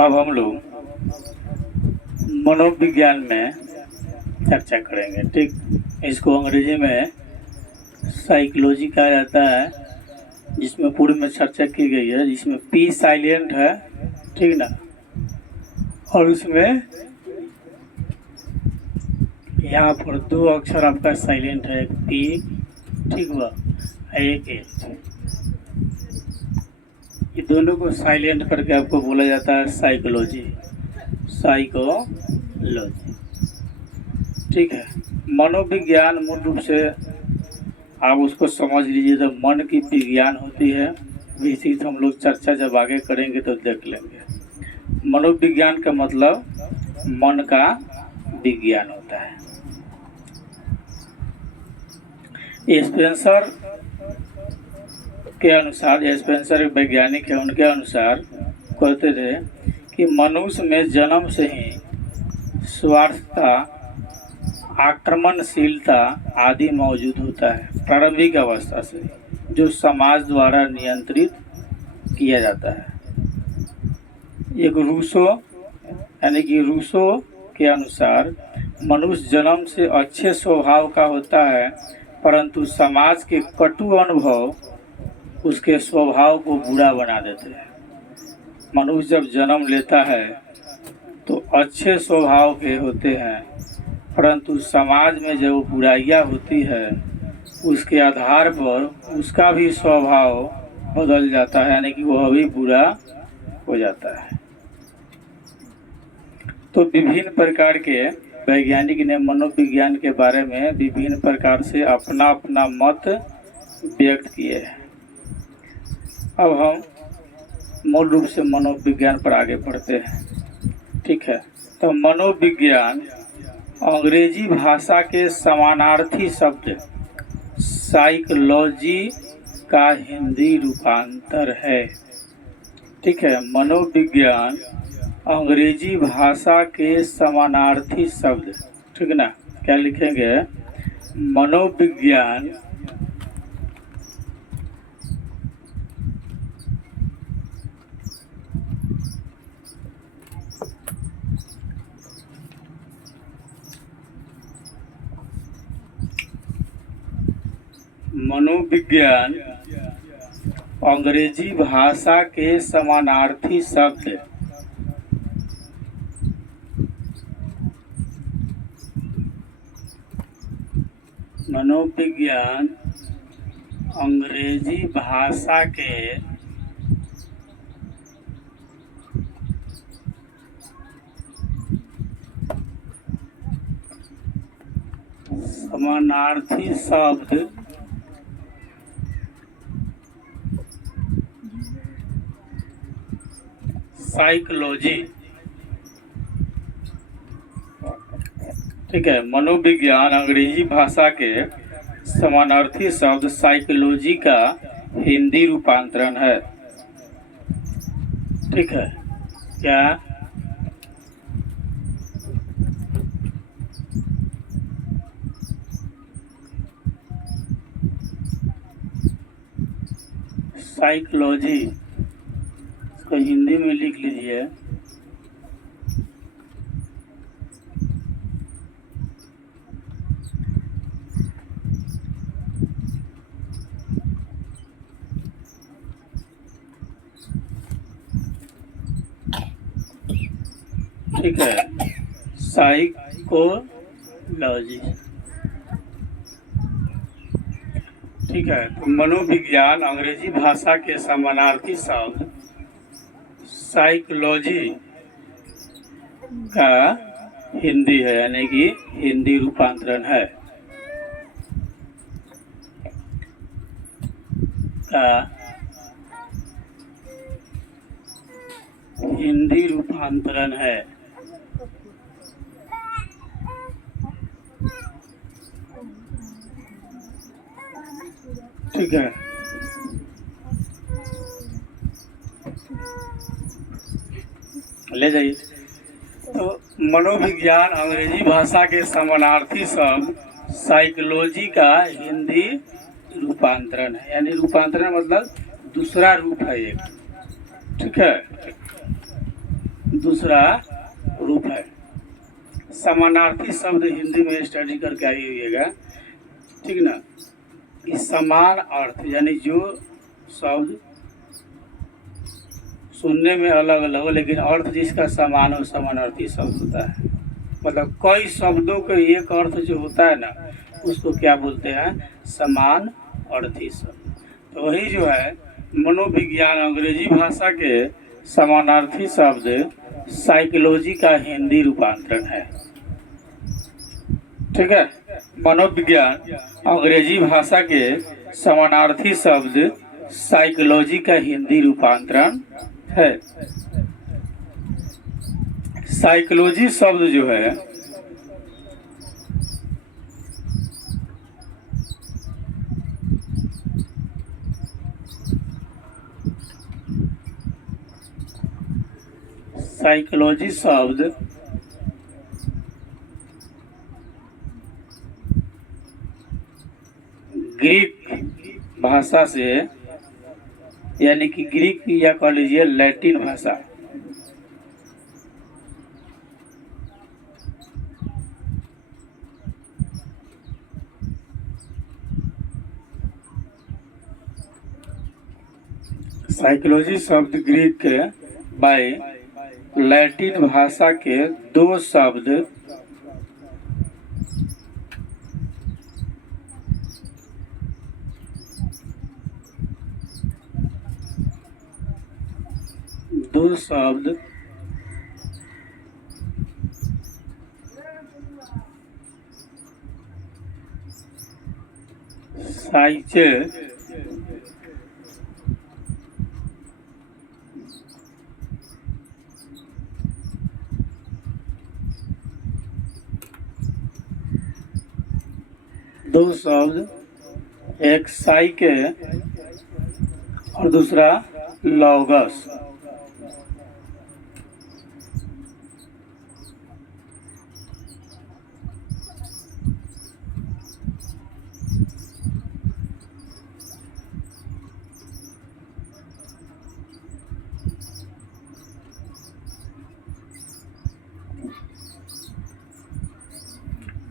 अब हम लोग मनोविज्ञान में चर्चा करेंगे। ठीक, इसको अंग्रेजी में साइकोलॉजी कहा जाता है, जिसमें पूर्व में चर्चा की गई है, जिसमें पी साइलेंट है, ठीक ना, और उसमें यहाँ पर दो अक्षर आपका साइलेंट है, एक पी, ठीक हुआ, एक एच। ये दोनों को साइलेंट करके आपको बोला जाता है साइकोलॉजी, साइकोलॉजी। ठीक है, मनोविज्ञान मूल रूप से आप उसको समझ लीजिए तो मन की विज्ञान होती है। इसी से हम लोग चर्चा जब आगे करेंगे तो देख लेंगे। मनोविज्ञान का मतलब मन का विज्ञान होता है। स्पेंसर के अनुसार, स्पेंसर एक वैज्ञानिक है, उनके अनुसार कहते थे कि मनुष्य में जन्म से ही स्वार्थता, आक्रमणशीलता आदि मौजूद होता है, प्रारंभिक अवस्था से, जो समाज द्वारा नियंत्रित किया जाता है। एक रूसो यानी कि रूसो के अनुसार मनुष्य जन्म से अच्छे स्वभाव का होता है, परंतु समाज के कटु अनुभव उसके स्वभाव को बुरा बना देते हैं। मनुष्य जब जन्म लेता है तो अच्छे स्वभाव के होते हैं, परंतु समाज में जो बुराइयां होती है उसके आधार पर उसका भी स्वभाव बदल जाता है, यानी कि वह भी बुरा हो जाता है। तो विभिन्न प्रकार के वैज्ञानिक ने मनोविज्ञान के बारे में विभिन्न प्रकार से अपना अपना मत व्यक्त किए हैं। अब हम मूल रूप से मनोविज्ञान पर आगे बढ़ते हैं। ठीक है, तो मनोविज्ञान अंग्रेजी भाषा के समानार्थी शब्द साइकोलॉजी का हिंदी रूपांतर है। ठीक है, मनोविज्ञान अंग्रेजी भाषा के समानार्थी शब्द, ठीक ना, क्या लिखेंगे, मनोविज्ञान मनोविज्ञान अंग्रेजी भाषा के समानार्थी शब्द मनोविज्ञान अंग्रेजी भाषा के समानार्थी शब्द साइकोलॉजी। ठीक है, मनोविज्ञान अंग्रेजी भाषा के समानार्थी शब्द साइकोलॉजी का हिंदी रूपांतरण है। ठीक है, क्या साइकोलॉजी, इसको हिंदी में लिख लीजिए, ठीक है, साइकोलॉजी। ठीक है, तो मनोविज्ञान अंग्रेजी भाषा के समानार्थी शब्द साइकोलॉजी का हिंदी है, यानी कि हिंदी रूपांतरण है, का हिंदी रूपांतरण है। ठीक है, ले जाइए। तो मनोविज्ञान अंग्रेजी भाषा के समानार्थी शब्द साइकोलॉजी का हिंदी रूपांतरण है, यानी रूपांतरण मतलब दूसरा रूप है एक। ठीक है, दूसरा रूप है। समानार्थी शब्द हिंदी में स्टडी करके आइएगा, ठीक ना। कि समान अर्थ यानी जो शब्द सुनने में अलग अलग हो लेकिन अर्थ जिसका समान हो, समानार्थी शब्द होता है। मतलब कई शब्दों का एक अर्थ जो होता है ना, उसको क्या बोलते हैं? समान अर्थी शब्द। तो वही जो है मनोविज्ञान अंग्रेजी भाषा के समानार्थी शब्द साइकोलॉजी का हिंदी रूपांतरण है। ठीक है, मनोविज्ञान अंग्रेजी भाषा के समानार्थी शब्द साइकोलॉजी का हिंदी रूपांतरण है। साइकोलॉजी शब्द जो है साइकोलॉजी शब्द ग्रीक भाषा से, यानी कि ग्रीक या कह लीजिए लैटिन भाषा, साइकोलॉजी शब्द ग्रीक के बाय लैटिन भाषा के दो शब्द साइचे दो शब्द, एक साइके और दूसरा लॉगस।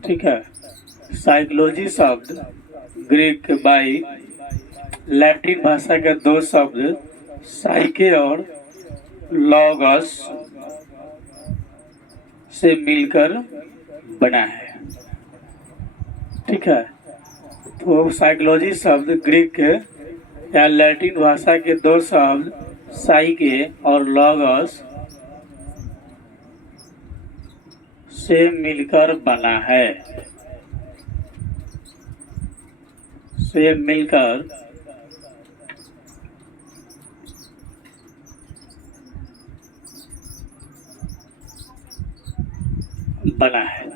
ठीक है, साइकोलॉजी शब्द ग्रीक बाई लैटिन भाषा के दो शब्द साइके और लॉगस से मिलकर बना है। ठीक है, तो साइकोलॉजी शब्द ग्रीक या लैटिन भाषा के दो शब्द साइके और लॉगस से मिलकर बना है, से मिलकर बना है।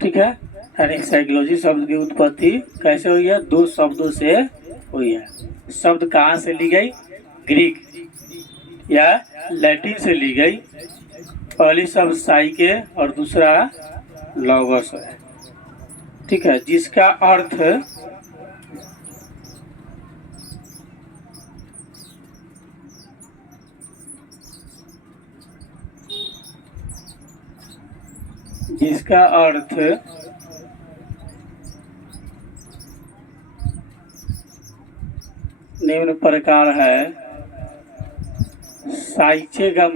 ठीक है, यानी साइकोलॉजी शब्द की उत्पत्ति कैसे हुई है? दो शब्दों से हुई है। शब्द कहाँ से ली गई? ग्रीक या लैटिन से ली गई। पहली शब्द साइके और दूसरा लॉगस है। ठीक है, जिसका अर्थ निम्न प्रकार है। साइके का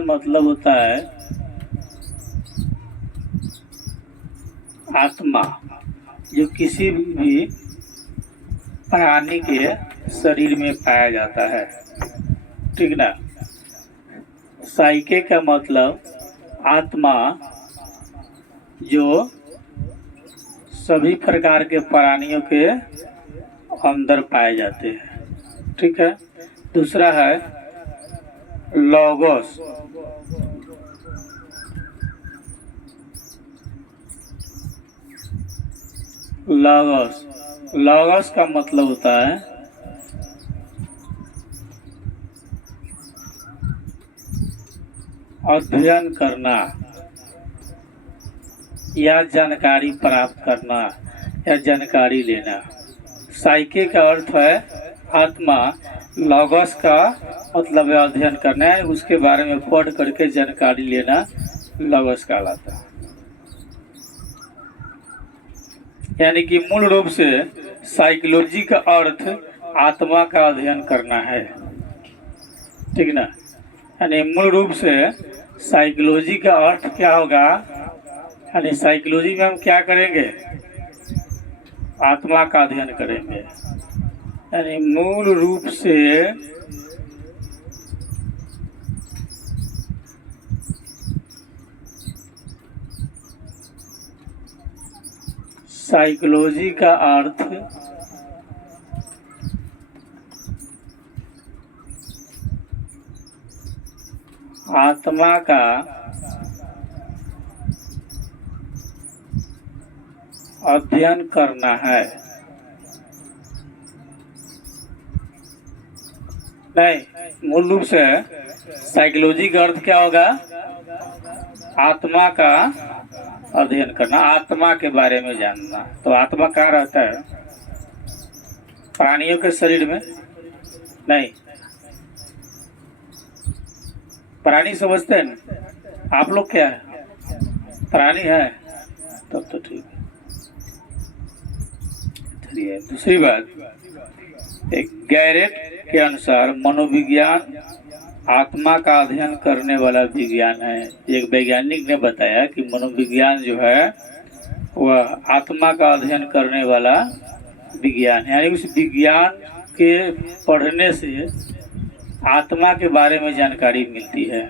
मतलब होता है आत्मा, जो किसी भी प्राणी के शरीर में पाया जाता है। ठीक ना। साइके का मतलब आत्मा, जो सभी प्रकार के प्राणियों के अंदर पाए जाते हैं। ठीक है, दूसरा है लॉगोस। लॉगोस का मतलब होता है अध्ययन करना या जानकारी प्राप्त करना या जानकारी लेना। साइके का अर्थ है आत्मा, लॉगस का मतलब अध्ययन करना है, उसके बारे में पढ़ करके जानकारी लेना लॉगस कहलाता है। यानी कि मूल रूप से साइकोलॉजी का अर्थ आत्मा का अध्ययन करना है, ठीक ना। यानी मूल रूप से साइकोलॉजी का अर्थ क्या होगा, यानी साइकोलॉजी में हम क्या करेंगे, आत्मा का अध्ययन करेंगे। यानी मूल रूप से साइकोलॉजी का अर्थ आत्मा का अध्ययन करना है। नहीं, मूल रूप से साइकोलॉजी का अर्थ क्या होगा, आत्मा का अध्ययन करना, आत्मा के बारे में जानना। तो आत्मा कहाँ रहता है, प्राणियों के शरीर में नहीं। प्राणी समझते हैं ना आप लोग, क्या है, प्राणी है, तब तो ठीक है। चलिए दूसरी बात, एक गैरेट के अनुसार मनोविज्ञान आत्मा का अध्ययन करने वाला विज्ञान है। एक वैज्ञानिक ने बताया कि मनोविज्ञान जो है वह आत्मा का अध्ययन करने वाला विज्ञान है। यानी उस विज्ञान के पढ़ने से आत्मा के बारे में जानकारी मिलती है।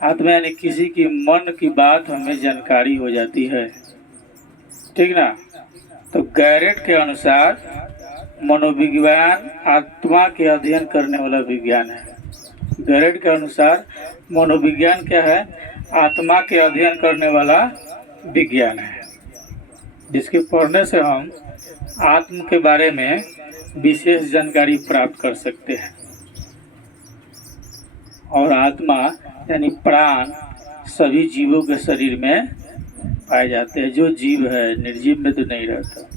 आत्मा यानी किसी की मन की बात हमें जानकारी हो जाती है, ठीक ना। तो गैरेट के अनुसार मनोविज्ञान आत्मा के अध्ययन करने वाला विज्ञान है। गैरेट के अनुसार मनोविज्ञान क्या है, आत्मा के अध्ययन करने वाला विज्ञान है, जिसके पढ़ने से हम आत्म के बारे में विशेष जानकारी प्राप्त कर सकते हैं। और आत्मा यानी प्राण सभी जीवों के शरीर में पाए जाते हैं। जो जीव है निर्जीव में तो नहीं रहता।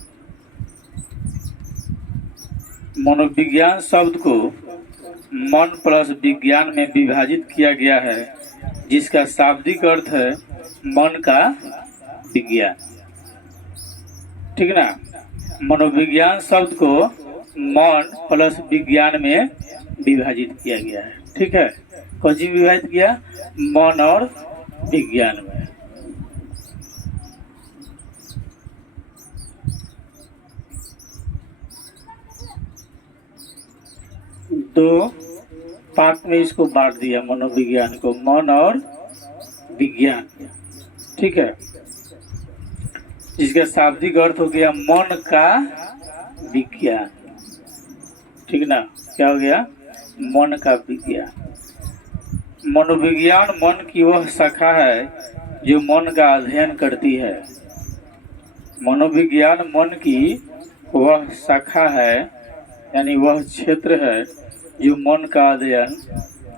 मनोविज्ञान शब्द को मन प्लस विज्ञान में विभाजित किया गया है, जिसका शाब्दिक अर्थ है मन का विज्ञान, ठीक ना। मनोविज्ञान शब्द को मन प्लस विज्ञान में विभाजित किया गया है, ठीक है। कौन सी विभाजित किया, मन और विज्ञान में। दो पार्ट में इसको बांट दिया मनोविज्ञान को, मन और विज्ञान, ठीक है। जिसका शाब्दिक अर्थ हो गया मन का विज्ञान, ठीक ना। क्या हो गया, मन का विज्ञान। मनोविज्ञान मन की वह शाखा है जो मन का अध्ययन करती है। मनोविज्ञान मन की वह शाखा है, यानी वह क्षेत्र है जो मन का अध्ययन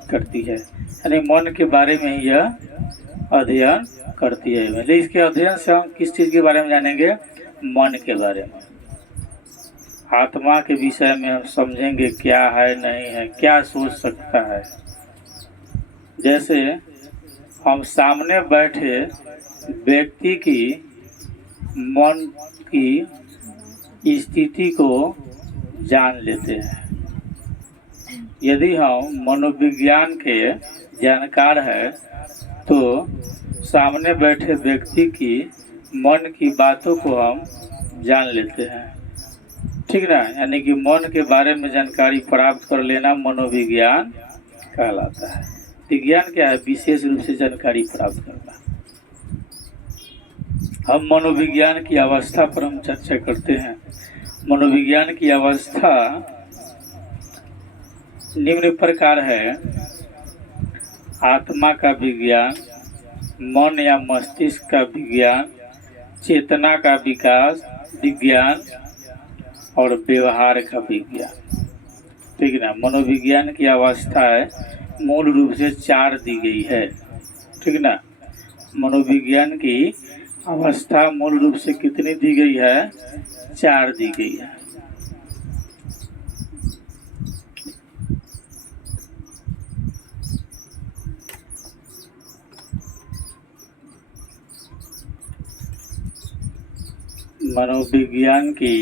करती है। यानी मन के बारे में यह अध्ययन करती है। मतलब इसके अध्ययन से हम किस चीज़ के बारे में जानेंगे, मन के बारे में। आत्मा के विषय में हम समझेंगे क्या है, नहीं है, क्या सोच सकता है। जैसे हम सामने बैठे व्यक्ति की मन की स्थिति को जान लेते हैं। यदि हम मनोविज्ञान के जानकार हैं तो सामने बैठे व्यक्ति की मन की बातों को हम जान लेते हैं, ठीक ना। यानी कि मन के बारे में जानकारी प्राप्त कर लेना मनोविज्ञान कहलाता है। विज्ञान क्या है, विशेष रूप से जानकारी प्राप्त करना। हम मनोविज्ञान की अवस्था पर हम चर्चा करते हैं। मनोविज्ञान की अवस्था निम्न प्रकार है: आत्मा का विज्ञान, मन या मस्तिष्क का विज्ञान, चेतना का विकास विज्ञान और व्यवहार का विज्ञान, ठीक ना। मनोविज्ञान की अवस्था है मूल रूप से 4 दी गई है, ठीक ना। मनोविज्ञान की अवस्था मूल रूप से कितनी दी गई है, 4 दी गई है। मनोविज्ञान की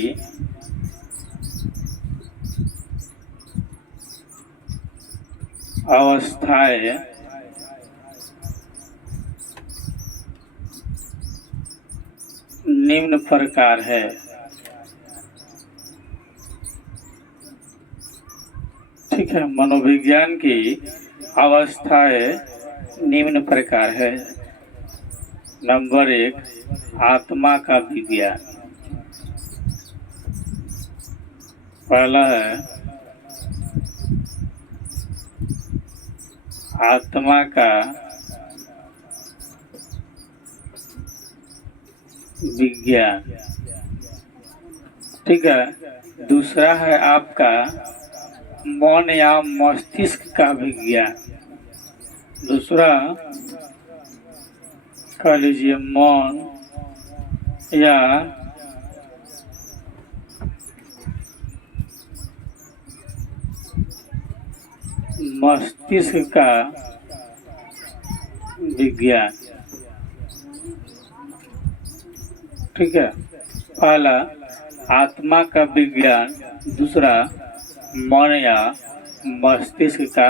अवस्थाएं निम्न प्रकार है। ठीक है, मनोविज्ञान की अवस्थाएं निम्न प्रकार है। नंबर 1, आत्मा का विज्ञान। पहला है आत्मा का विज्ञान। ठीक है, दूसरा है आपका मन या मस्तिष्क का विज्ञान। दूसरा कह लीजिए मन या मस्तिष्क का विज्ञान। ठीक है, पहला आत्मा का विज्ञान, दूसरा मन या मस्तिष्क का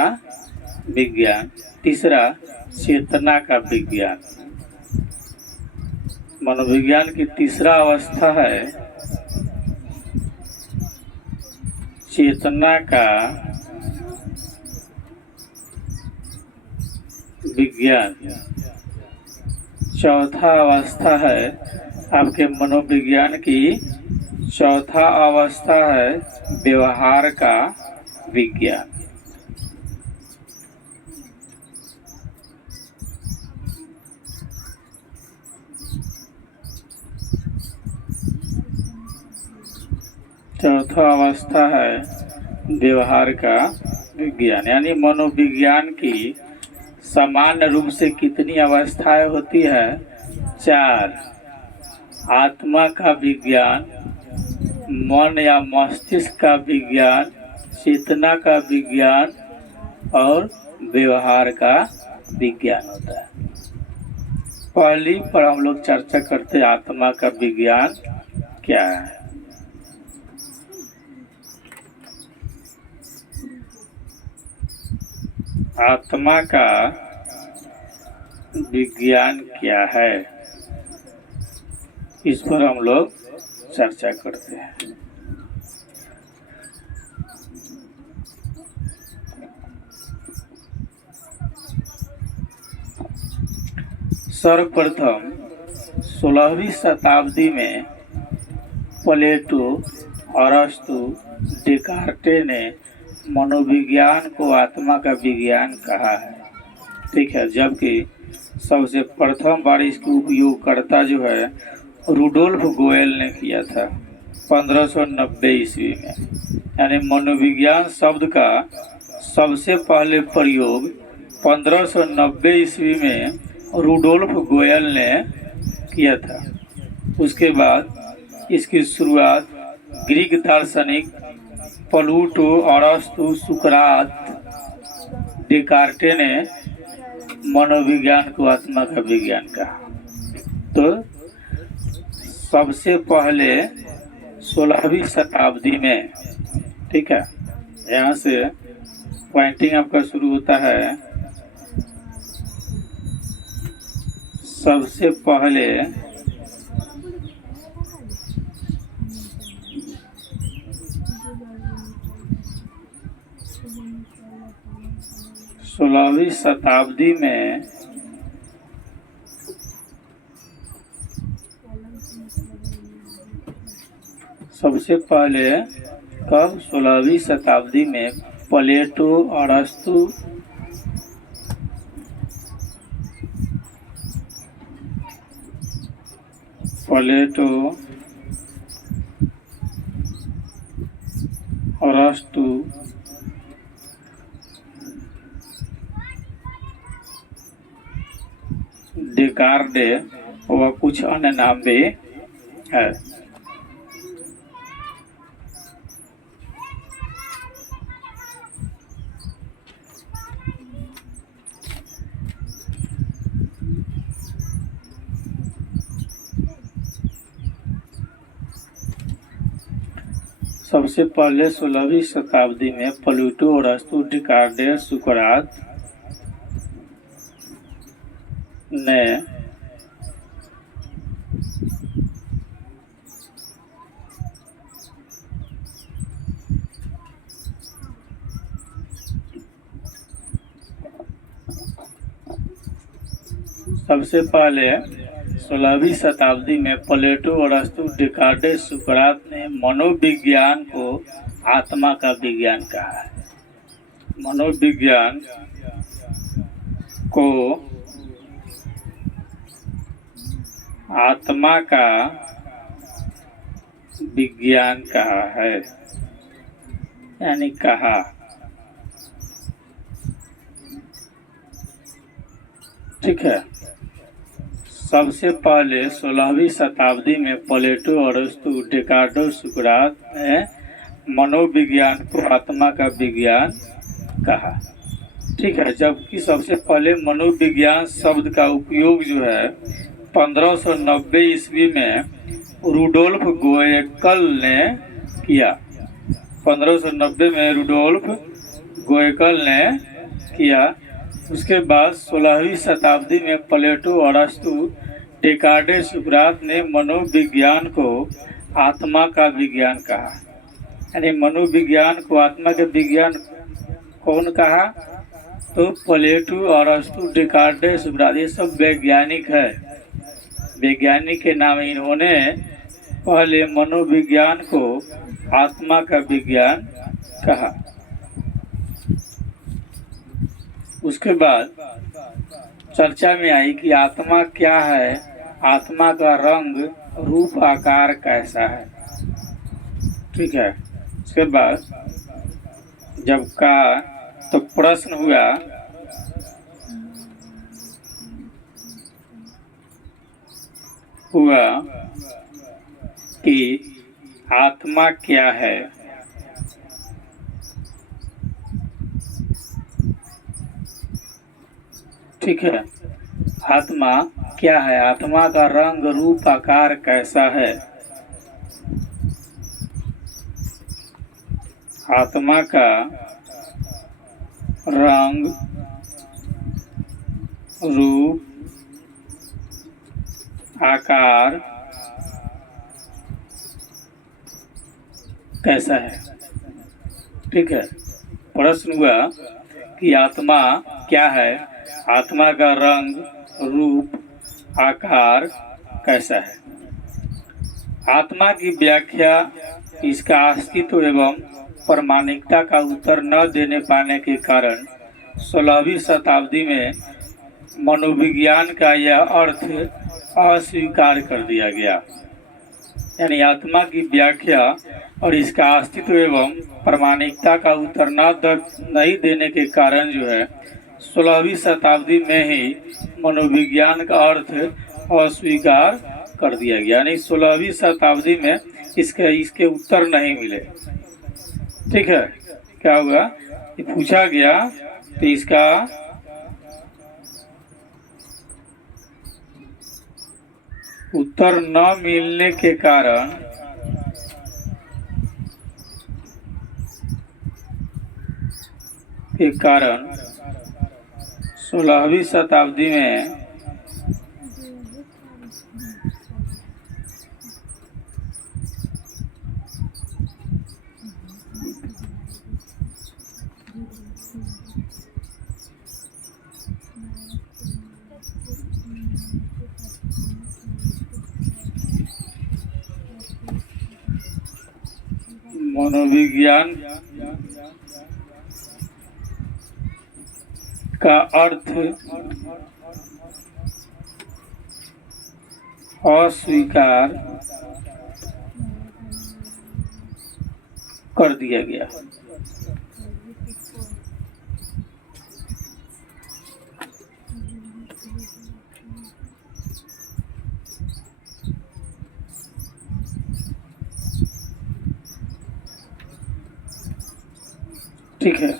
विज्ञान, तीसरा चेतना का विज्ञान। मनोविज्ञान की तीसरा अवस्था है चेतना का विज्ञान। चौथा अवस्था है आपके मनोविज्ञान की चौथा अवस्था है व्यवहार का विज्ञान। चौथा अवस्था है व्यवहार का विज्ञान। यानी मनोविज्ञान की सामान्य रूप से कितनी अवस्थाएं होती है? 4। आत्मा का विज्ञान, मन या मस्तिष्क का विज्ञान, चेतना का विज्ञान और व्यवहार का विज्ञान होता है। पहली पर हम लोग चर्चा करते हैं आत्मा का विज्ञान क्या है। आत्मा का विज्ञान क्या है, इस पर हम लोग चर्चा करते हैं। सर्वप्रथम 16वीं शताब्दी में प्लेटो, अरस्तु, डेकार्टे ने मनोविज्ञान को आत्मा का विज्ञान कहा है। ठीक है, जबकि सबसे प्रथम बार इसकी उपयोगकर्ता जो है रुडोल्फ गोयल ने किया था 1590 ईस्वी में। यानी मनोविज्ञान शब्द का सबसे पहले प्रयोग 1590 ईस्वी में रुडोल्फ गोयल ने किया था। उसके बाद इसकी शुरुआत ग्रीक दार्शनिक प्लूटो, अरस्तु, सुकरात, डेकार्टे ने मनोविज्ञान को आत्मा का विज्ञान कहा। तो सबसे पहले 16वीं शताब्दी में, ठीक है, यहाँ से पॉइंटिंग आपका शुरू होता है। सबसे पहले 16वीं शताब्दी में सबसे पहले कब 16वीं शताब्दी में प्लेटो, अरस्तु, डेकार्टे व कुछ अन्य नाम भी है। सबसे पहले 16वीं शताब्दी में प्लेटो, अरस्तु, डिकार्डेस, सुकरात ने सबसे पहले 16वीं शताब्दी में प्लेटो, अरस्तु, डिकार्डेस, सुकरात ने मनोविज्ञान को आत्मा का विज्ञान कहा है। मनोविज्ञान को आत्मा का विज्ञान कहा है, यानी कहा। ठीक है। सबसे पहले 16वीं शताब्दी में प्लेटो, अरस्तु, डिकार्डेस, सुकरात ने मनोविज्ञान को आत्मा का विज्ञान कहा। ठीक है। जबकि सबसे पहले मनोविज्ञान शब्द का उपयोग जो है 1590 ईस्वी में रुडोल्फ गोएकल ने किया। 1590 में रुडोल्फ गोएकल ने किया। उसके बाद 16वीं शताब्दी में प्लेटो, अरस्तु, डिकार्डेस, सुकरात ने मनोविज्ञान को आत्मा का विज्ञान कहा। यानी मनोविज्ञान को आत्मा का विज्ञान कौन कहा? तो प्लेटो, अरस्तु, डिकार्डेस, सुकरात, ये सब वैज्ञानिक है। वैज्ञानिक के नाम इन्होंने पहले मनोविज्ञान को आत्मा का विज्ञान कहा। उसके बाद चर्चा में आई कि आत्मा क्या है, आत्मा का रंग, रूप, आकार कैसा है। ठीक है। उसके बाद जब कहा तो प्रश्न हुआ कि आत्मा क्या है। ठीक है। आत्मा क्या है, आत्मा का रंग, रूप, आकार कैसा है। आत्मा का रंग, रूप, आकार कैसा है। ठीक है। प्रश्न हुआ कि आत्मा क्या है, आत्मा का रंग, रूप, आकार कैसा है। आत्मा की व्याख्या, इसका अस्तित्व एवं प्रामाणिकता का उत्तर न देने पाने के कारण 16वीं शताब्दी में मनोविज्ञान का यह अर्थ अस्वीकार कर दिया गया। यानी आत्मा की व्याख्या और इसका अस्तित्व एवं प्रामाणिकता का उत्तर नहीं देने के कारण जो है 16वीं शताब्दी में ही मनोविज्ञान का अर्थ अस्वीकार कर दिया गया। यानी 16वीं शताब्दी में इसके उत्तर नहीं मिले। ठीक है। क्या हुआ, ये पूछा गया तो इसका उत्तर न मिलने के कारण 16वीं शताब्दी में मनोविज्ञान का अर्थ अस्वीकार कर दिया गया। ठीक है।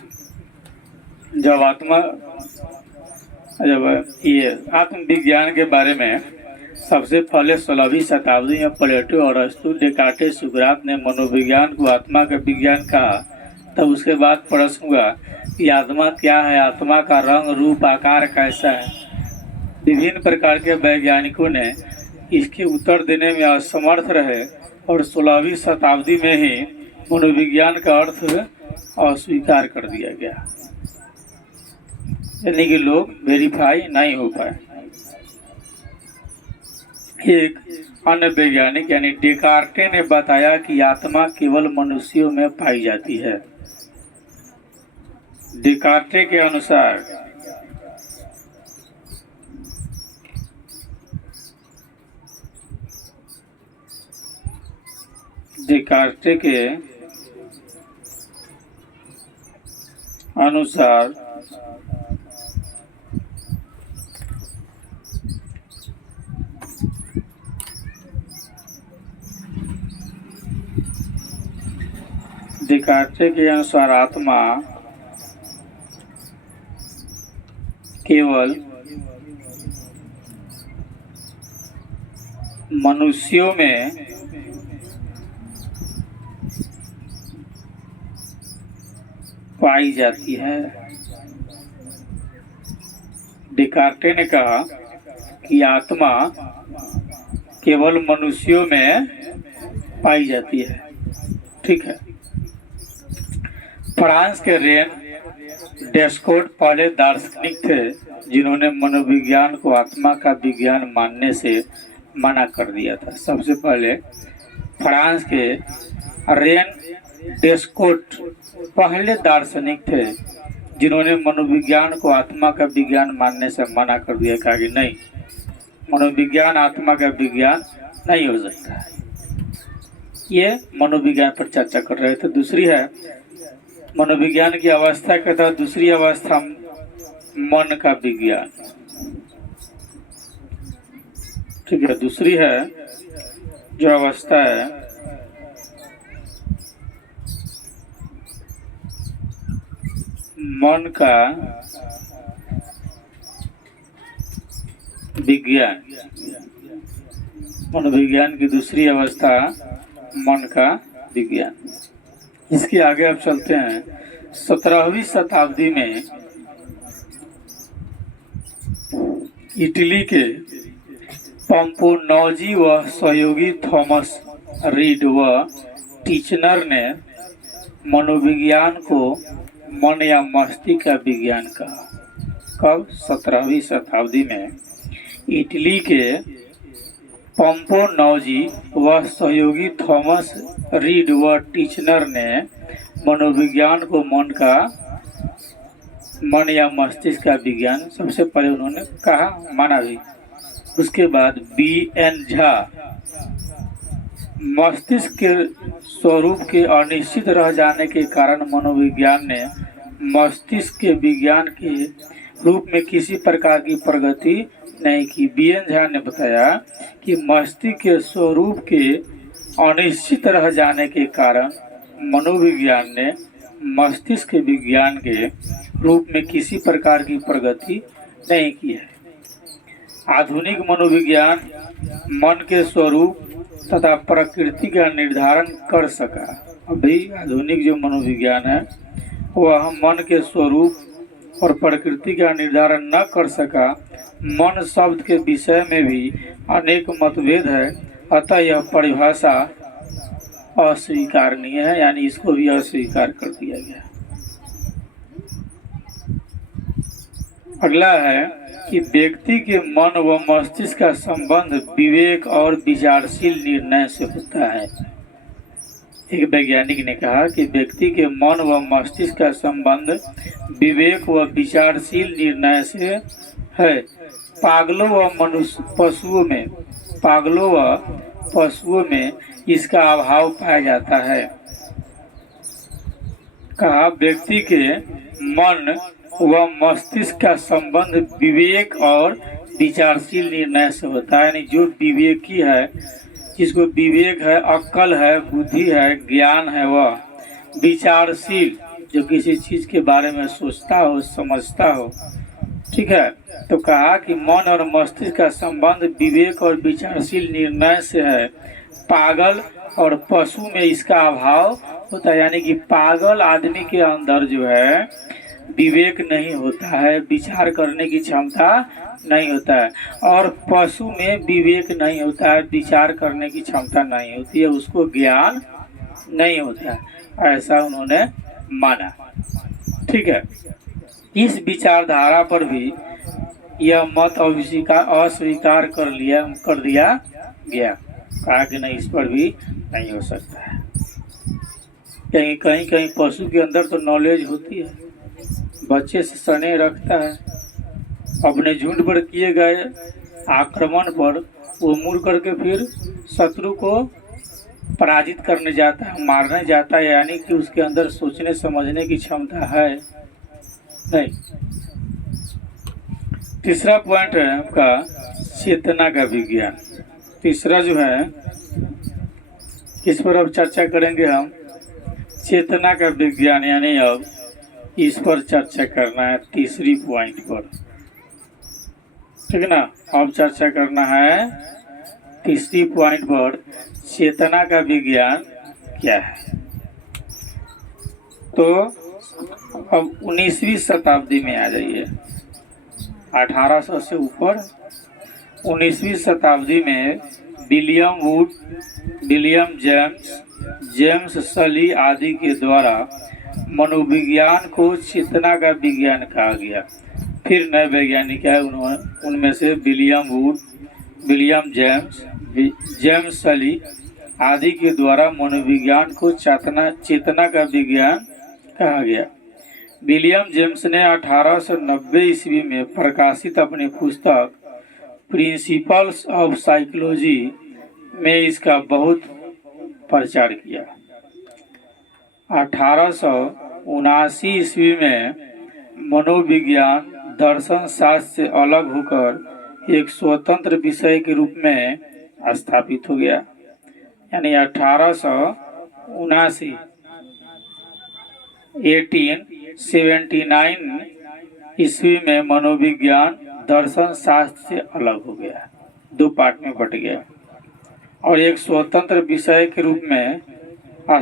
जब ये आत्मविज्ञान के बारे में सबसे पहले 16वीं शताब्दी में प्लेटो और अरस्तु, डेकार्टेस, सुकरात ने मनोविज्ञान को आत्मा का विज्ञान कहा। तब उसके बाद प्रश्न हुआ कि आत्मा क्या है, आत्मा का रंग, रूप, आकार कैसा है। विभिन्न प्रकार के वैज्ञानिकों ने इसके उत्तर देने में असमर्थ रहे और 16वीं शताब्दी में ही मनोविज्ञान का अर्थ अस्वीकार कर दिया गया, यानी कि लोग वेरीफाई नहीं हो पाए। एक अन्य वैज्ञानिक यानी डेकार्टे ने बताया कि आत्मा केवल मनुष्यों में पाई जाती है। डेकार्टे के अनुसार डेकार्टे के अनुसार आत्मा केवल मनुष्यों में पाई जाती है। डेकार्टे ने कहा कि आत्मा केवल मनुष्यों में पाई जाती है। ठीक है। फ्रांस के रेन डेस्कोट पहले दार्शनिक थे जिन्होंने मनोविज्ञान को आत्मा का विज्ञान मानने से मना कर दिया था। सबसे पहले फ्रांस के रेन डेस्कोट पहले दार्शनिक थे जिन्होंने मनोविज्ञान को आत्मा का विज्ञान मानने से मना कर दिया, कहा कि नहीं, मनोविज्ञान आत्मा का विज्ञान नहीं हो सकता है। ये मनोविज्ञान पर चर्चा कर रहे थे। दूसरी है मनोविज्ञान की अवस्था के तहत दूसरी अवस्था मन का विज्ञान। ठीक है। दूसरी है जो अवस्था है मन का विज्ञान। मनोविज्ञान की दूसरी अवस्था मन का विज्ञान। इसके आगे अब चलते हैं। 17वीं शताब्दी में इटली के पंपोनौजी व सहयोगी थॉमस रीड व टीचनर ने मनोविज्ञान को मन या मस्तिष्क का विज्ञान कहा। कब? 17वीं शताब्दी में इटली के पंपोनौजी व सहयोगी थॉमस रीड व टीचनर ने मनोविज्ञान को मन या मस्तिष्क का विज्ञान सबसे पहले उन्होंने कहा, माना भी। उसके बाद B.N. झा मस्तिष्क के स्वरूप के अनिश्चित रह जाने के कारण मनोविज्ञान ने मस्तिष्क के विज्ञान के रूप में किसी प्रकार की प्रगति नहीं की। B.N. झा ने बताया कि मस्तिष्क के स्वरूप के अनिश्चित रह जाने के कारण मनोविज्ञान ने मस्तिष्क के विज्ञान के रूप में किसी प्रकार की प्रगति नहीं की है। आधुनिक मनोविज्ञान मन के स्वरूप तथा प्रकृति का निर्धारण कर सका। अभी आधुनिक जो मनोविज्ञान है वह मन के स्वरूप और प्रकृति का निर्धारण न कर सका। मन शब्द के विषय में भी अनेक मतभेद है, अतः यह परिभाषा अस्वीकारनीय है, यानी इसको भी अस्वीकार कर दिया गया। अगला है कि व्यक्ति के मन व मस्तिष्क का संबंध विवेक और विचारशील निर्णय से होता है। एक वैज्ञानिक ने कहा कि व्यक्ति के मन व मस्तिष्क का संबंध विवेक व विचारशील निर्णय से है। पागलों व पशुओं में इसका अभाव पाया जाता है। कहा व्यक्ति के मन व मस्तिष्क का संबंध विवेक और विचारशील निर्णय से होता है। यानी जो विवेकी है, जिसको विवेक है, अक्ल है, बुद्धि है, ज्ञान है, वह विचारशील जो किसी चीज के बारे में सोचता हो, समझता हो। ठीक है। तो कहा कि मन और मस्तिष्क का संबंध विवेक और विचारशील निर्णय से है। पागल और पशु में इसका अभाव होता है, यानी कि पागल आदमी के अंदर जो है विवेक नहीं होता है, विचार करने की क्षमता नहीं होता है, और पशु में विवेक नहीं होता है, विचार करने की क्षमता नहीं होती है, उसको ज्ञान नहीं होता है, ऐसा उन्होंने माना। ठीक है, इस विचारधारा पर भी यह मत अस्वीकार कर दिया गया। कहा कि नहीं, इस पर भी नहीं हो सकता है। कहीं पशु के अंदर तो नॉलेज होती है, बच्चे से स्नेह रखता है, अपने झुंड पर किए गए आक्रमण पर वो मुड़ करके फिर शत्रु को पराजित करने जाता है, मारने जाता है, यानी कि उसके अंदर सोचने समझने की क्षमता है नहीं। तीसरा पॉइंट है आपका चेतना का विज्ञान। तीसरा जो है, किस पर अब चर्चा करेंगे हम, चेतना का विज्ञान, यानी अब इस पर चर्चा करना है, तीसरी पॉइंट पर। ठीक है ना, अब चर्चा करना है तीसरी पॉइंट पर, चेतना का विज्ञान क्या है। तो अब 19वीं शताब्दी में आ जाइए, 1800 से ऊपर। 19वीं शताब्दी में विलियम वुड, विलियम जेम्स सली आदि के द्वारा मनोविज्ञान को चेतना का विज्ञान कहा गया। फिर नए वैज्ञानिक है, उनमें से विलियम वुड, विलियम जेम्स सली आदि के द्वारा मनोविज्ञान को चेतना का विज्ञान कहा गया। विलियम जेम्स ने 1890 ईस्वी में प्रकाशित अपनी पुस्तक प्रिंसिपल्स ऑफ साइकोलॉजी में इसका बहुत प्रचार किया। 1879 ईस्वी में मनोविज्ञान दर्शन शास्त्र से अलग होकर एक स्वतंत्र विषय के रूप में स्थापित हो गया। यानी 1879 1879 ईस्वी में मनोविज्ञान दर्शन शास्त्र से अलग हो गया, दो पार्ट में बट गया और एक स्वतंत्र विषय के रूप में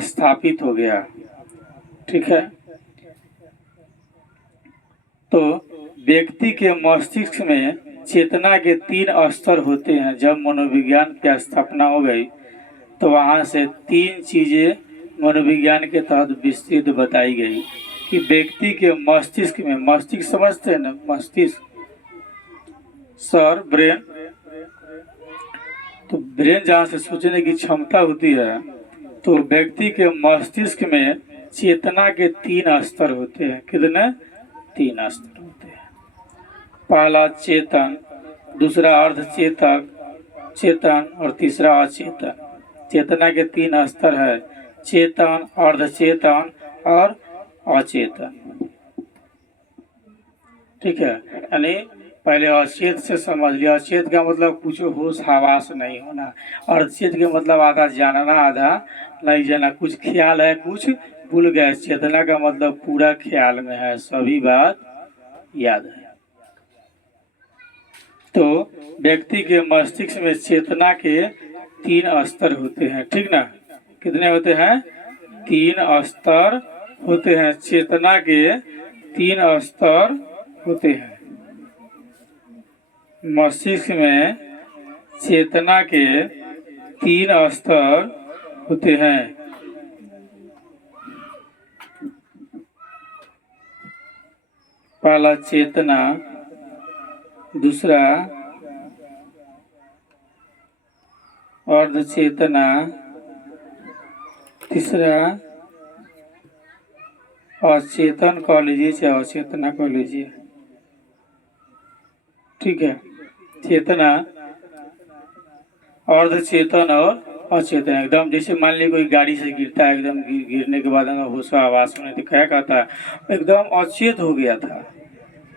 स्थापित हो गया। ठीक है, तो व्यक्ति के मस्तिष्क में चेतना के 3 स्तर होते हैं। जब मनोविज्ञान की स्थापना हो गई तो वहाँ से 3 चीजें मनोविज्ञान के तहत विस्तृत बताई गई कि व्यक्ति के मस्तिष्क में, मस्तिष्क समझते हैं ना, मस्तिष्क सर ब्रेन, तो ब्रेन जहाँ से सोचने की क्षमता होती है, तो व्यक्ति के मस्तिष्क में चेतना के 3 स्तर होते हैं। कितने? 3 स्तर होते हैं। पहला चेतन, दूसरा चेतन और तीसरा अचेतन। चेतना के 3 स्तर है, चेतन, अर्धचेतन और अचेतन। ठीक है, यानी पहले अचेत से समझ लिया। अचेत का मतलब कुछ होश हवास नहीं होना, अर्धचेत के मतलब आधा जानना आधा नहीं जाना, कुछ ख्याल है कुछ भूल गए। चेतना का मतलब पूरा ख्याल में है, सभी बात याद है। तो व्यक्ति के मस्तिष्क में चेतना के 3 स्तर होते हैं। ठीक ना, कितने होते हैं? 3 स्तर होते हैं। चेतना के 3 स्तर होते हैं। मस्तिष्क में चेतना के 3 स्तर होते हैं। पहला चेतना, दूसरा अर्धचेतना, तीसरा अचेतन कह लीजिए चाहे अचेतना कह लीजिए। ठीक है, चेतना, अर्धचेतन और अचेतन। एकदम जैसे मान लीजिए कोई गाड़ी से गिरता है, एकदम गिरने के बाद होश आवाज सुने तो क्या कहता है, एकदम अचेत हो गया था,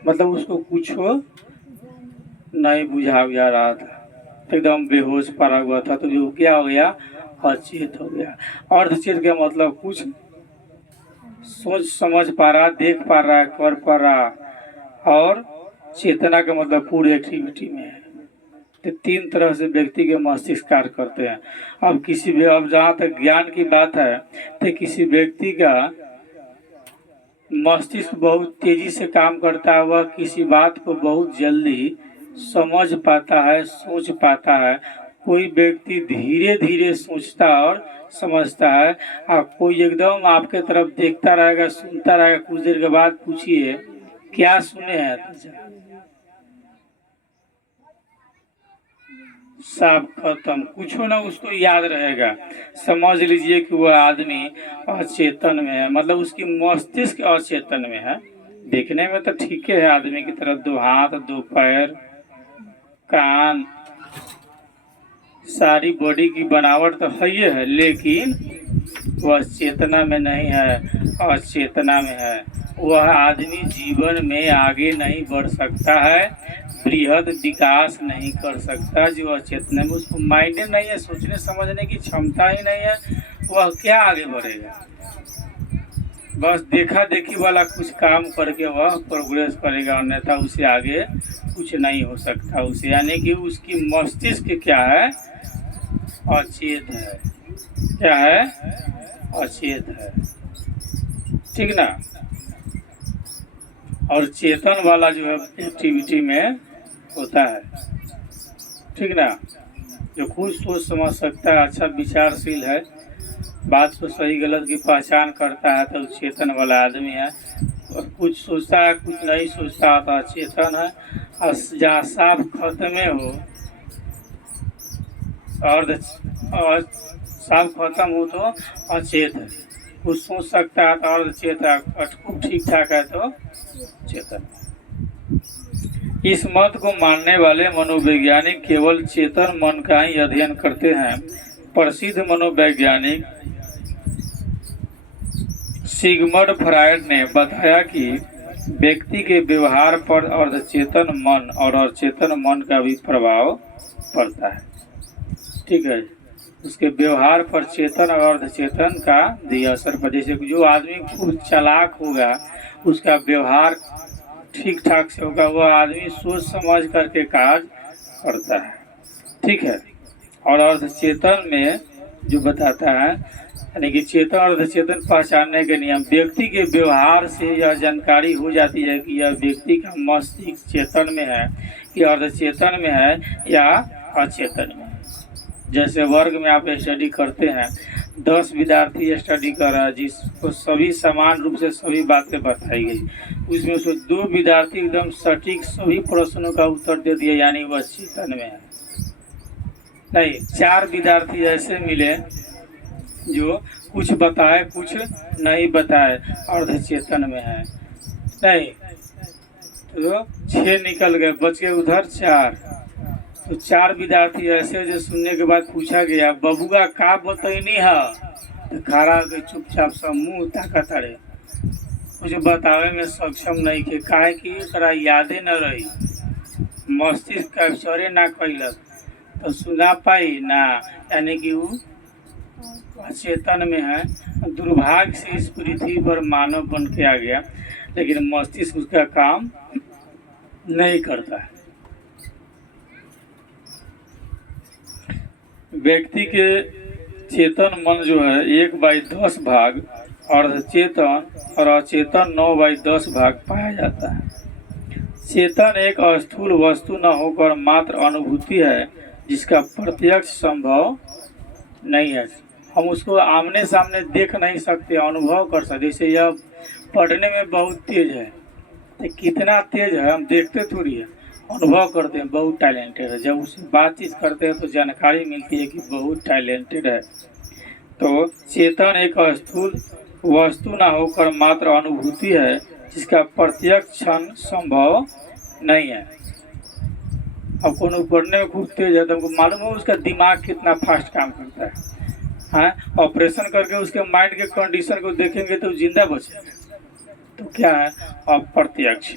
मतलब उसको कुछ नहीं बुझा जा रहा था, एकदम बेहोश पड़ा हुआ था, तो जो क्या हो गया, अचेत हो गया। अर्धचेत का मतलब कुछ सोच समझ पा रहा, देख पा रहा, कर पा रहा और चेतना का मतलब पूरी एक्टिविटी में है। तो 3 तरह से व्यक्ति के मस्तिष्क कार्य करते हैं। अब जहाँ तक ज्ञान की बात है, तो किसी व्यक्ति का मस्तिष्क बहुत तेजी से काम करता है, वह किसी बात को बहुत जल्दी समझ पाता है, सोच पाता है। कोई व्यक्ति धीरे धीरे सोचता और समझता है, और कोई एकदम आपके तरफ देखता रहेगा, सुनता रहेगा। कुछ देर के बाद पूछिए क्या सुने हैं, सब खत्म, कुछ ना उसको याद रहेगा। समझ लीजिए कि वह आदमी अचेतन में है, मतलब उसकी मस्तिष्क अचेतन में है। देखने में तो ठीक है, आदमी की तरह 2 हाथ 2 पैर, कान, सारी बॉडी की बनावट तो है ही है, लेकिन वह चेतना में नहीं है, अचेतना में है। वह आदमी जीवन में आगे नहीं बढ़ सकता है, बृहद विकास नहीं कर सकता। जो अचेतना में, उसको माइंड नहीं है, सोचने समझने की क्षमता ही नहीं है, वह क्या आगे बढ़ेगा। बस देखा देखी वाला कुछ काम करके वह प्रोग्रेस करेगा, अन्यथा उसे आगे कुछ नहीं हो सकता उसे। यानी कि उसकी मस्तिष्क क्या है, अचेत है। क्या है, अचेत है, ठीक ना। और चेतन वाला जो है एक्टिविटी में होता है, ठीक ना, जो खुद सोच समझ सकता है, अच्छा विचारशील है, बात को सही गलत की पहचान करता है, तो चेतन वाला आदमी है। और कुछ सोचता है, कुछ नहीं सोचता, तो अचेतन है। और जहाँ साफ खत्मे हो और साफ खत्म हो तो अचेत है। कुछ सोच सकता है तो अर्धचेत है, खूब ठीक ठाक है तो चेतन। इस मत को मानने वाले मनोवैज्ञानिक केवल चेतन मन का ही अध्ययन करते हैं। प्रसिद्ध मनोवैज्ञानिक सिगमंड फ्रायड ने बताया कि व्यक्ति के व्यवहार पर अर्धचेतन मन और अचेतन मन का भी प्रभाव पड़ता है, ठीक है। उसके व्यवहार पर चेतन और अर्धचेतन का भी असर पर। जैसे जो आदमी खूब चालाक होगा, उसका व्यवहार ठीक ठाक से होगा, वह आदमी सोच समझ करके कार्य करता है, ठीक है। और अर्धचेतन में जो बताता है, यानी कि चेतन और अर्धचेतन पहचानने के नियम, व्यक्ति के व्यवहार से यह जानकारी हो जाती है कि यह व्यक्ति का मस्तिष्क चेतन में है या अर्धचेतन में है या अचेतन में। जैसे वर्ग में आप स्टडी करते हैं, 10 विद्यार्थी स्टडी कर रहा है, जिसको सभी समान रूप से सभी बातें बताई गई, उसमें से 2 विद्यार्थी एकदम सटीक सभी प्रश्नों का उत्तर दे दिए, यानी वह चेतन में है। नहीं, 4 विद्यार्थी ऐसे मिले जो कुछ बताए कुछ नहीं बताए, अर्धचेतन में है। नहीं तो 6 निकल गए, बच गए उधर 4। तो 4 विद्यार्थी ऐसे जो सुनने के बाद पूछा गया, बबुआ का बतैनी है, तो खड़ा होकर चुपचाप सब मुँह ताकत रहे, कुछ बतावे में सक्षम नहीं के, काहे कि एकरा यादे न रही, मस्तिष्क कैप्चरे ना कैलक, तो सुना पाई ना, यानी कि वो अचेतन में है। दुर्भाग्य से इस पृथ्वी पर मानव बन के आ गया, लेकिन मस्तिष्क उसका काम नहीं करता है। व्यक्ति के चेतन मन जो है 1/10 भाग, अर्धचेतन और अचेतन 9/10 भाग पाया जाता है। चेतन एक स्थूल वस्तु न होकर मात्र अनुभूति है, जिसका प्रत्यक्ष संभव नहीं है। हम उसको आमने सामने देख नहीं सकते, अनुभव कर सकते। जैसे यह पढ़ने में बहुत तेज है, तो कितना तेज है हम देखते थोड़ी है, अनुभव करते हैं, बहुत टैलेंटेड है। जब उससे बातचीत करते हैं तो जानकारी मिलती है कि बहुत टैलेंटेड है। तो चेतन एक स्थूल वस्तु न होकर मात्र अनुभूति है, जिसका प्रत्यक्ष क्षण संभव नहीं है। अब कोनो पढ़ने में खूब तेज है तो हमको मालूम है उसका दिमाग कितना फास्ट काम करता है। हाँ, ऑपरेशन करके उसके माइंड के कंडीशन को देखेंगे तो जिंदा बचेगा। तो क्या है, अप्रत्यक्ष।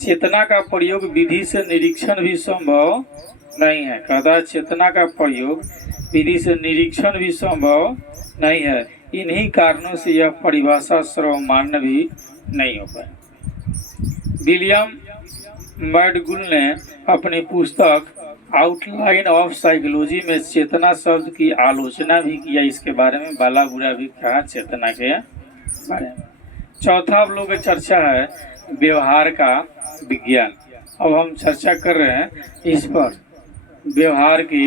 चेतना का प्रयोग विधि से निरीक्षण भी संभव नहीं है। कहता है चेतना का प्रयोग विधि से निरीक्षण भी संभव नहीं है। इन्हीं कारणों से यह परिभाषा सर्वमान्य भी नहीं हो पाए। विलियम मैडगुल ने अपनी पुस्तक आउटलाइन ऑफ साइकोलॉजी में चेतना शब्द की आलोचना भी किया। इसके बारे में भला बुरा भी कहा चेतना के बारे में। चौथा आप लोगों की चर्चा है व्यवहार का विज्ञान। अब हम चर्चा कर रहे हैं इस पर, व्यवहार की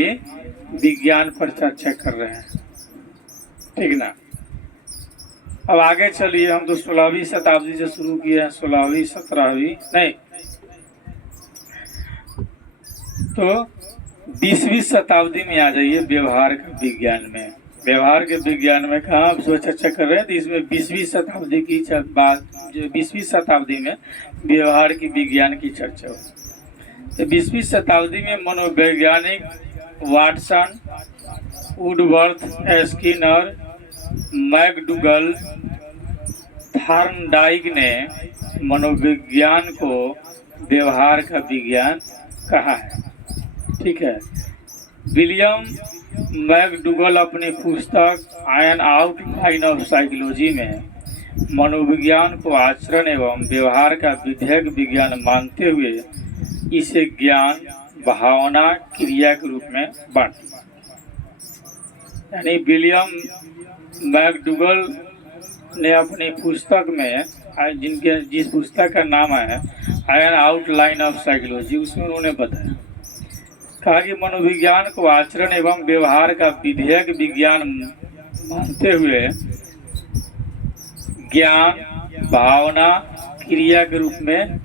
विज्ञान पर चर्चा कर रहे हैं, ठीक ना। अब आगे चलिए, हम तो 16वीं शताब्दी से शुरू किए हैं, 16वीं 17वीं नहीं तो 20वीं शताब्दी में आ जाइए व्यवहार के विज्ञान में। व्यवहार के विज्ञान में कहाँ आप चर्चा कर रहे हैं, तो इसमें 20वीं शताब्दी की बात, जो 20वीं शताब्दी में व्यवहार की विज्ञान की चर्चा हो। तो 20वीं शताब्दी में मनोवैज्ञानिक Watson, Woodworth, Skinner, McDougall, Thorndike ने मनोविज्ञान को व्यवहार का विज्ञान कहा है, ठीक है। विलियम मैकडूगल अपनी पुस्तक एन आउटलाइन ऑफ साइकोलॉजी में मनोविज्ञान को आचरण एवं व्यवहार का विधेयक विज्ञान मानते हुए इसे ज्ञान, भावना, क्रिया के रूप में बांटा। यानी विलियम मैकडूगल ने अपनी पुस्तक में, जिस पुस्तक का नाम है एन आउटलाइन ऑफ साइकोलॉजी, उसमें उन्होंने बताया, कहा कि मनोविज्ञान को आचरण एवं व्यवहार का विधेयक विज्ञान मानते हुए ज्ञान, भावना, क्रिया के रूप में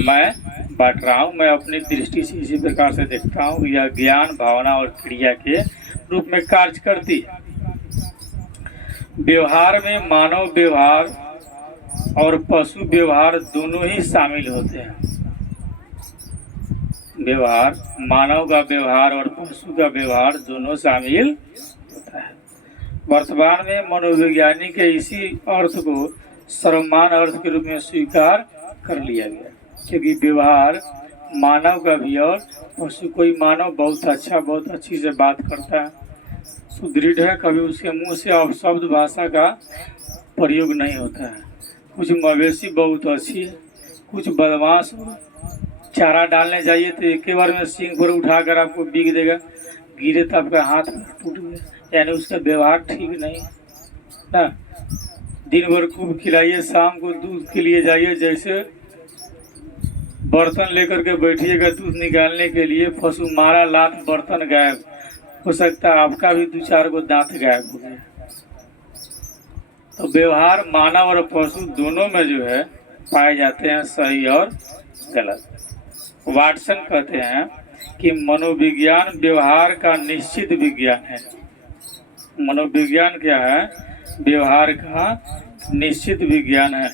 मैं बांट रहा हूँ। मैं अपनी दृष्टि से इसी प्रकार से देखता हूँ, यह ज्ञान, भावना और क्रिया के रूप में कार्य करती है। व्यवहार में मानव व्यवहार और पशु व्यवहार दोनों ही शामिल होते हैं। व्यवहार, मानव का व्यवहार और पशु का व्यवहार दोनों शामिल होता है। वर्तमान में मनोवैज्ञानिक के इसी अर्थ को सर्वमान्य अर्थ के रूप में स्वीकार कर लिया गया, क्योंकि व्यवहार मानव का भी और पशु, कोई मानव बहुत अच्छा, बहुत अच्छी से बात करता है, सुदृढ़ है, कभी उसके मुंह से अपशब्द भाषा का प्रयोग नहीं होता है। कुछ मवेशी बहुत अच्छी है, कुछ बदमाश हो, चारा डालने जाइए तो एक ही बार में सींग पर उठाकर आपको बीग देगा, गिरे तो आपका हाथ टूट गया, यानी उसका व्यवहार ठीक नहीं ना। दिन भर खूब खिलाइए, शाम को दूध के लिए जाइए, जैसे बर्तन लेकर के बैठिएगा दूध निकालने के लिए, पशु मारा लात बर्तन गायब, हो सकता है आपका भी 2-4 को दांत गायब हो गया। तो व्यवहार मानव और पशु दोनों में जो है पाए जाते हैं सही और गलत। वाटसन कहते हैं कि मनोविज्ञान व्यवहार का निश्चित विज्ञान है। मनोविज्ञान क्या है? व्यवहार का निश्चित विज्ञान है।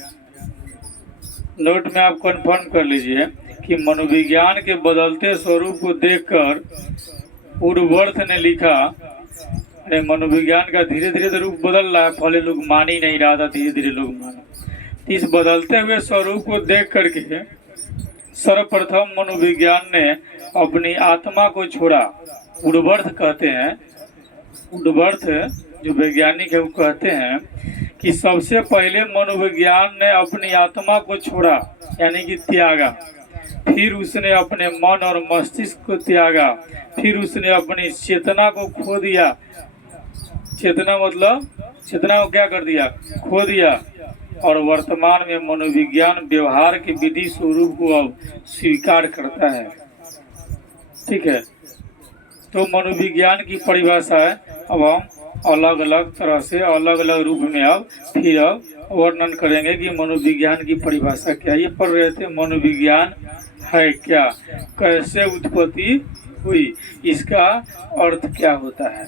नोट में आप कंफर्म कर लीजिए कि मनोविज्ञान के बदलते स्वरूप को देखकर वुडवर्थ ने लिखा, अरे मनोविज्ञान का धीरे धीरे तो रूप बदल रहा है, पहले लोग मान ही नहीं रहा था, धीरे धीरे लोग माने। इस बदलते हुए स्वरूप को देख करके सर्वप्रथम मनोविज्ञान ने अपनी आत्मा को छोड़ा। वुडवर्थ कहते हैं, वुडवर्थ जो वैज्ञानिक है वो कहते हैं कि सबसे पहले मनोविज्ञान ने अपनी आत्मा को छोड़ा, यानी कि त्यागा, फिर उसने अपने मन और मस्तिष्क को त्यागा, फिर उसने अपनी चेतना को खो दिया। चेतना मतलब चेतना को क्या कर दिया? खो दिया। और वर्तमान में मनोविज्ञान व्यवहार के विधि स्वरूप को अब स्वीकार करता है। ठीक है, तो मनोविज्ञान की परिभाषा है अब हम अलग अलग तरह से अलग अलग रूप में अब वर्णन करेंगे कि मनोविज्ञान की परिभाषा क्या। ये पढ़ रहे थे मनोविज्ञान है क्या, कैसे उत्पत्ति हुई, इसका अर्थ क्या होता है।